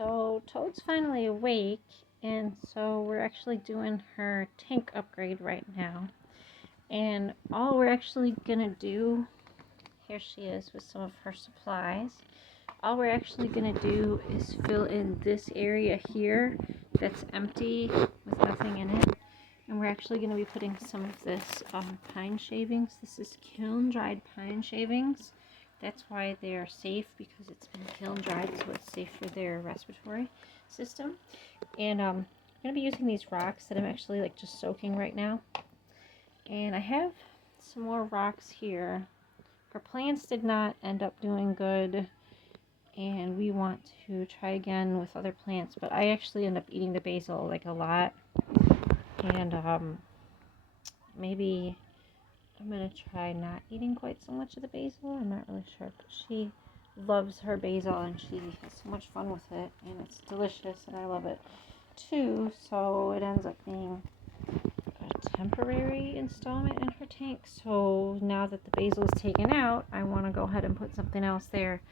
So Toad's finally awake, and so we're actually doing her tank upgrade right now. And all we're actually gonna do, here she is with some of her supplies. All we're actually gonna do is fill in this area here that's empty with nothing in it. And we're actually going to be putting some of this pine shavings. This is kiln dried pine shavings. That's why they are safe, because it's been kiln dried, so it's safe for their respiratory system. And I'm going to be using these rocks that I'm actually like just soaking right now. And I have some more rocks here. Our plants did not end up doing good, and we want to try again with other plants, but I actually end up eating the basil like a lot. And maybe I'm going to try not eating quite so much of the basil. I'm not really sure, but she loves her basil and she has so much fun with it, and it's delicious and I love it too. So it ends up being a temporary installment in her tank. So now that the basil is taken out, I want to go ahead and put something else there,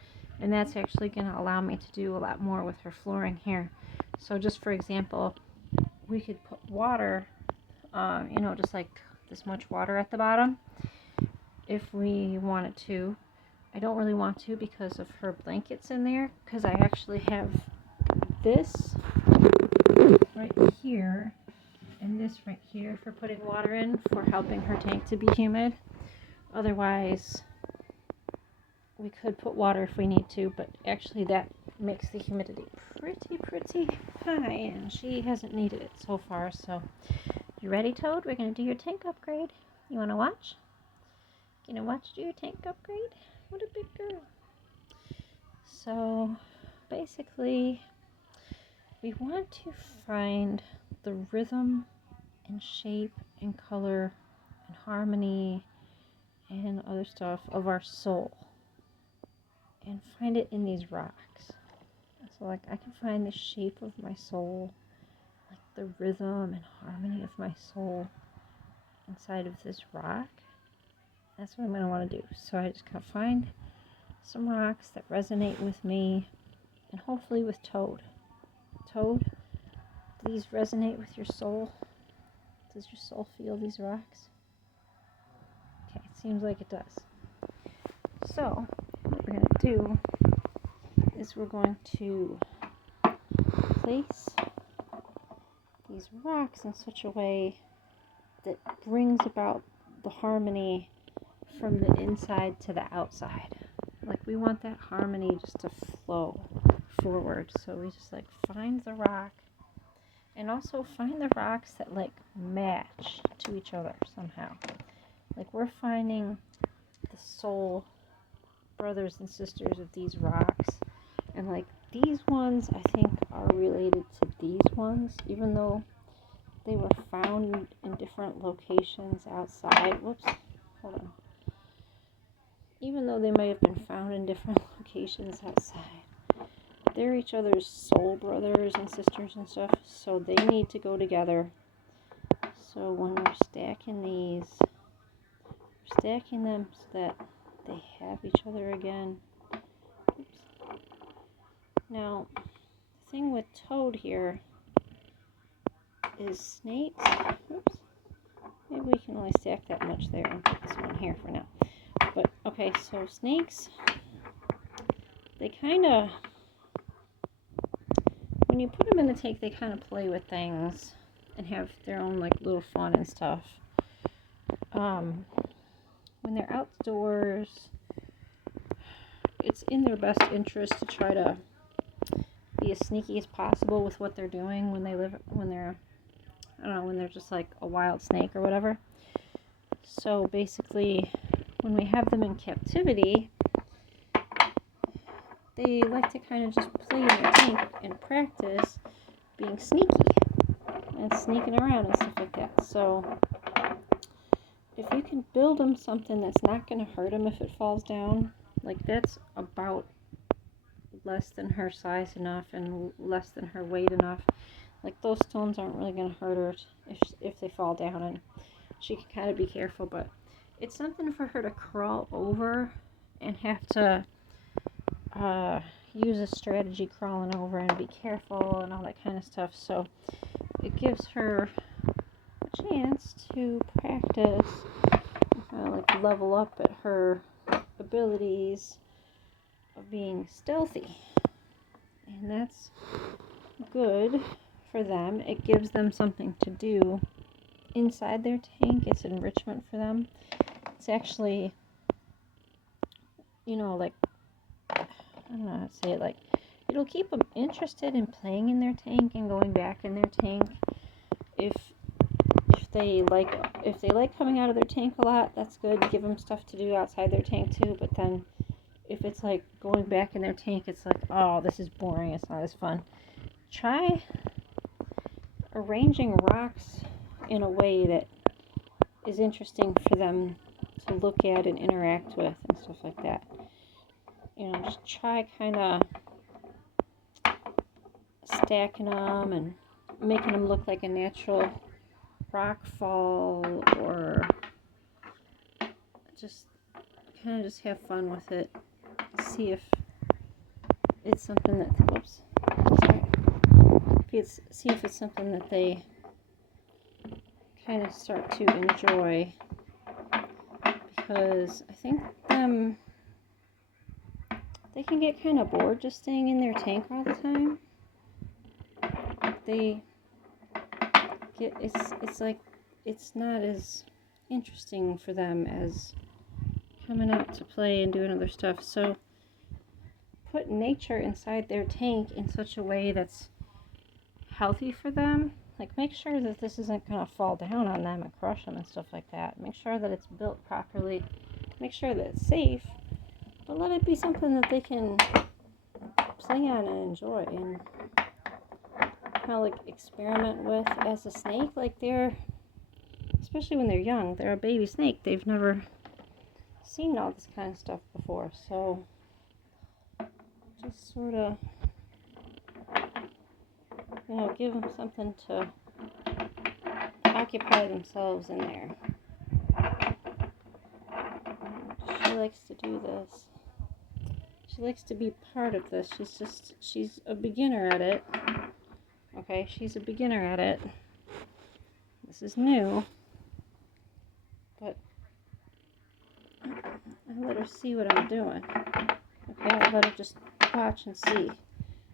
and that's actually going to allow me to do a lot more with her flooring here. So just for example, we could put water, just like this much water at the bottom if we wanted to. I don't really want to because of her blankets in there, because I actually have this right here and this right here for putting water in, for helping her tank to be humid. Otherwise, we could put water if we need to, but actually that makes the humidity pretty high, and she hasn't needed it so far. So you ready, Toad? We're going to do your tank upgrade. You want to watch? Gonna watch do your tank upgrade? What a big girl. So basically, we want to find the rhythm and shape and color and harmony and other stuff of our soul, and find it in these rocks. So like I can find the shape of my soul, like the rhythm and harmony of my soul inside of this rock. That's what I'm going to want to do. So I just gotta find some rocks that resonate with me, and hopefully with Toad. Toad, these resonate with your soul. Does your soul feel these rocks? Okay, it seems like it does. So what we're going to do is we're going to place these rocks in such a way that brings about the harmony from the inside to the outside. Like we want that harmony just to flow forward. So we just like find the rock, and also find the rocks that like match to each other somehow. Like we're finding the soul brothers and sisters of these rocks, and like these ones I think are related to these ones, even though they were found in different locations outside. Whoops, hold on. Even though they may have been found in different locations outside, they're each other's soul brothers and sisters and stuff, so they need to go together. So when we're stacking these, we're stacking them so that they have each other again. Oops. Now, the thing with Toad here is snakes. Oops. Maybe we can only stack that much there and put this one here for now. But, okay, so snakes, they kind of, when you put them in the tank, they kind of play with things and have their own like little fun and stuff. When they're outdoors, it's in their best interest to try to be as sneaky as possible with what they're doing when they're just like a wild snake or whatever. So basically, when we have them in captivity, they like to kind of just play in the tank and practice being sneaky and sneaking around and stuff like that. So if you can build them something that's not going to hurt them if it falls down, like that's about less than her size enough and less than her weight enough, like those stones aren't really going to hurt her if they fall down, and she can kind of be careful. But it's something for her to crawl over and have to use a strategy crawling over and be careful and all that kind of stuff. So it gives her a chance to practice, like level up at her abilities of being stealthy. And that's good for them. It gives them something to do inside their tank. It's enrichment for them. It's actually, like, I don't know how to say it, like, it'll keep them interested in playing in their tank and going back in their tank. If they like coming out of their tank a lot, that's good. Give them stuff to do outside their tank too. But then if it's like going back in their tank, it's like, oh, this is boring, it's not as fun. Try arranging rocks in a way that is interesting for them to look at and interact with and stuff like that. Just try kind of stacking them and making them look like a natural rock fall, or just kind of just have fun with it. See if it's something that, see if it's something that they kind of start to enjoy, because I think they can get kind of bored just staying in their tank all the time. It's like it's not as interesting for them as coming out to play and doing other stuff. So put nature inside their tank in such a way that's healthy for them. Like, make sure that this isn't going to fall down on them and crush them and stuff like that. Make sure that it's built properly. Make sure that it's safe. But let it be something that they can play on and enjoy and kind of like experiment with as a snake. Like, especially when they're young, they're a baby snake. They've never seen all this kind of stuff before. So just sort of, give them something to occupy themselves in there. She likes to do this. She likes to be part of this. She's a beginner at it. Okay, she's a beginner at it. This is new. But I let her see what I'm doing. Okay, I let her just watch and see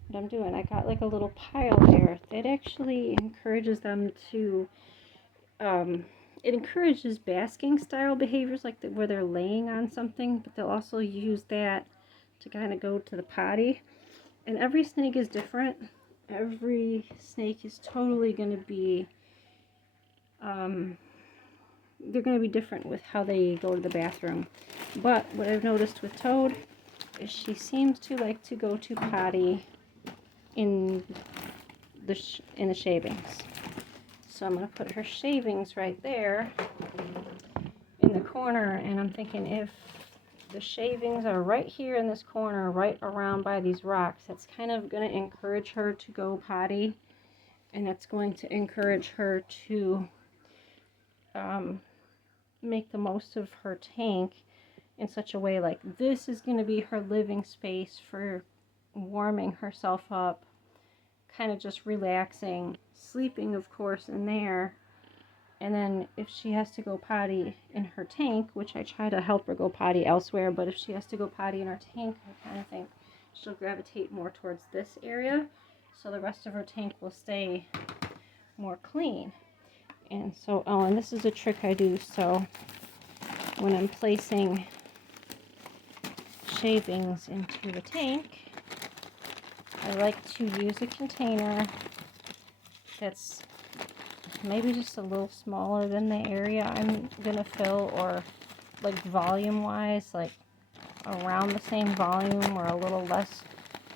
what I'm doing. I got like a little pile there that actually encourages them to, it encourages basking style behaviors, like where they're laying on something, but they'll also use that to kind of go to the potty. And every snake is different. Every snake is totally going to be, they're going to be different with how they go to the bathroom. But what I've noticed with Toad is she seems to like to go to potty in the shavings. So I'm going to put her shavings right there in the corner, and I'm thinking if the shavings are right here in this corner, right around by these rocks, that's kind of going to encourage her to go potty, and that's going to encourage her to make the most of her tank in such a way like this is going to be her living space for warming herself up, kind of just relaxing, sleeping of course in there. And then if she has to go potty in her tank, which I try to help her go potty elsewhere, but if she has to go potty in her tank, I kind of think she'll gravitate more towards this area, so the rest of her tank will stay more clean. And so, and this is a trick I do, so when I'm placing shavings into the tank, I like to use a container that's maybe just a little smaller than the area I'm gonna fill, or like volume wise, like around the same volume or a little less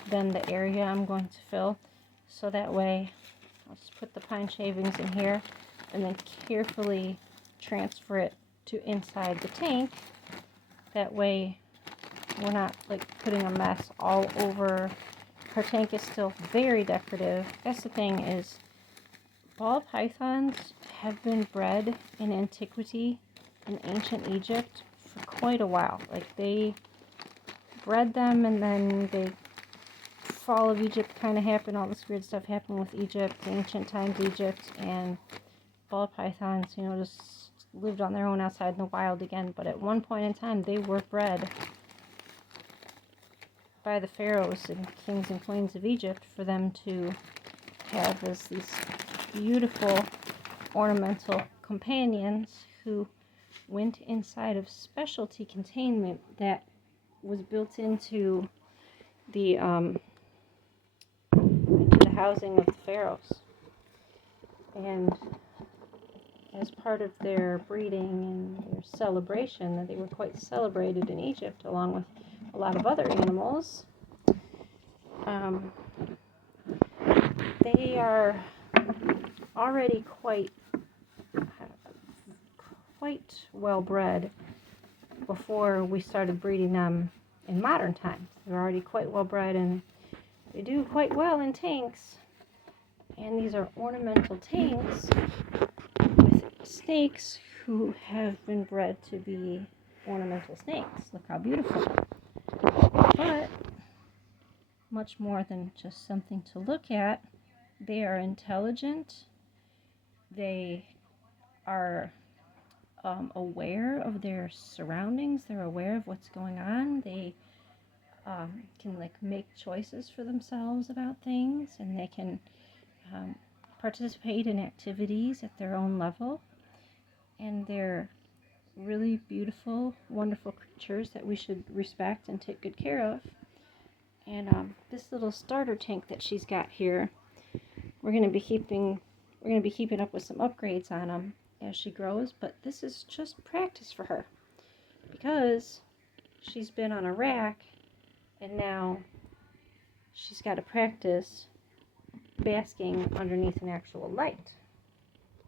than the area I'm going to fill. So that way I'll just put the pine shavings in here and then carefully transfer it to inside the tank. That way we're not like putting a mess all over. Her tank is still very decorative. That's the thing, is ball pythons have been bred in antiquity in ancient Egypt for quite a while. Like, they bred them and then they fall of Egypt kind of happened. All this weird stuff happened with Egypt, ancient times Egypt, and ball pythons, you know, just lived on their own outside in the wild again. But at one point in time, they were bred by the pharaohs and kings and queens of Egypt for them to have as these beautiful ornamental companions who went inside of specialty containment that was built into the housing of the pharaohs. And as part of their breeding and their celebration, that they were quite celebrated in Egypt along with a lot of other animals. They are already quite well bred before we started breeding them in modern times. They're already quite well bred, and they do quite well in tanks. And these are ornamental tanks with snakes who have been bred to be ornamental snakes. Look how beautiful. But much more than just something to look at, they are intelligent. They are aware of their surroundings. They're aware of what's going on. They can make choices for themselves about things, and they can participate in activities at their own level. And they're really beautiful, wonderful creatures that we should respect and take good care of. And this little starter tank that she's got here, we're going to be keeping up with some upgrades on them as she grows, but this is just practice for her because she's been on a rack and now she's got to practice basking underneath an actual light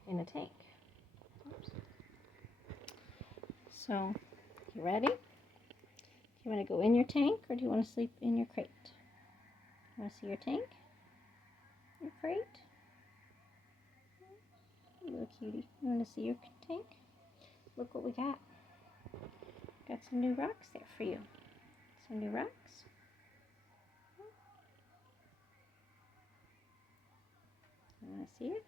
in a tank. Oops. So, you ready? Do you want to go in your tank or do you want to sleep in your crate? You want to see your tank? Your crate? Little cutie. You want to see your tank? Look what we got. Got some new rocks there for you. Some new rocks. You want to see it?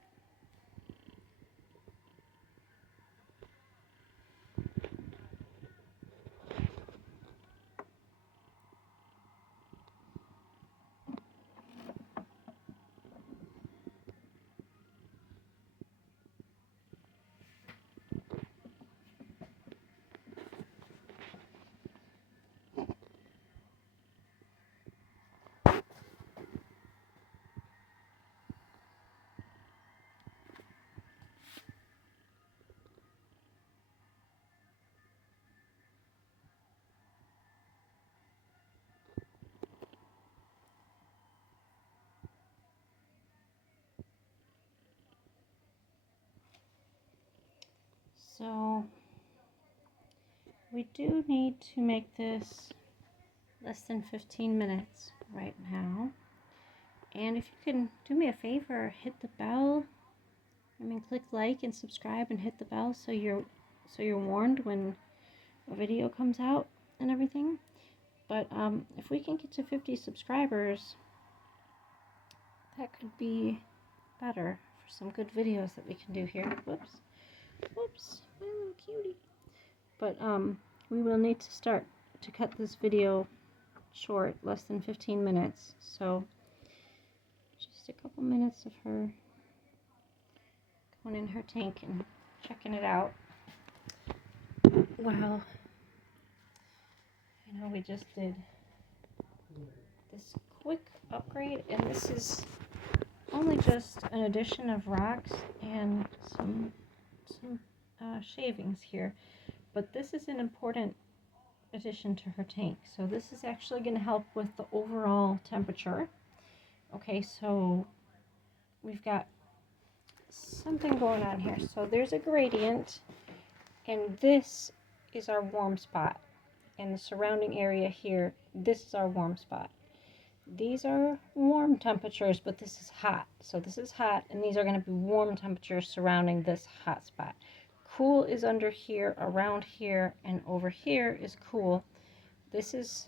So we do need to make this less than 15 minutes right now. And if you can do me a favor, hit the bell. Click like and subscribe and hit the bell so you're warned when a video comes out and everything. But if we can get to 50 subscribers, that could be better for some good videos that we can do here. Whoops, my little cutie. But we will need to start to cut this video short, less than 15 minutes. So just a couple minutes of her going in her tank and checking it out. Wow. We just did this quick upgrade, and this is only just an addition of rocks and some shavings here, but this is an important addition to her tank. So this is actually going to help with the overall temperature. Okay, so we've got something going on here. So there's a gradient, and this is our warm spot. And the surrounding area here, this is our warm spot. These are warm temperatures, but this is hot. So this is hot, and these are going to be warm temperatures surrounding this hot spot. Cool is under here, around here, and over here is cool. This is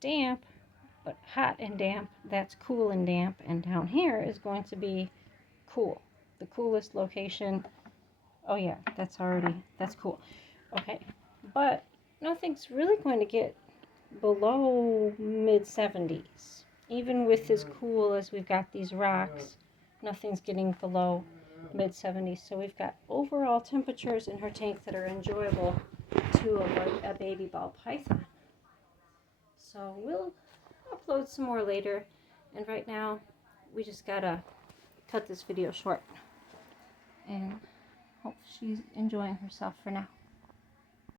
damp, But hot and damp, that's cool and damp. And down here is going to be cool. The coolest location. Oh yeah, that's cool. Okay, but nothing's really going to get below mid-70s. Even with as cool as we've got these rocks, nothing's getting below mid-70s. So we've got overall temperatures in her tank that are enjoyable to a baby ball python. So we'll upload some more later. And right now, we just gotta cut this video short. And hope she's enjoying herself for now.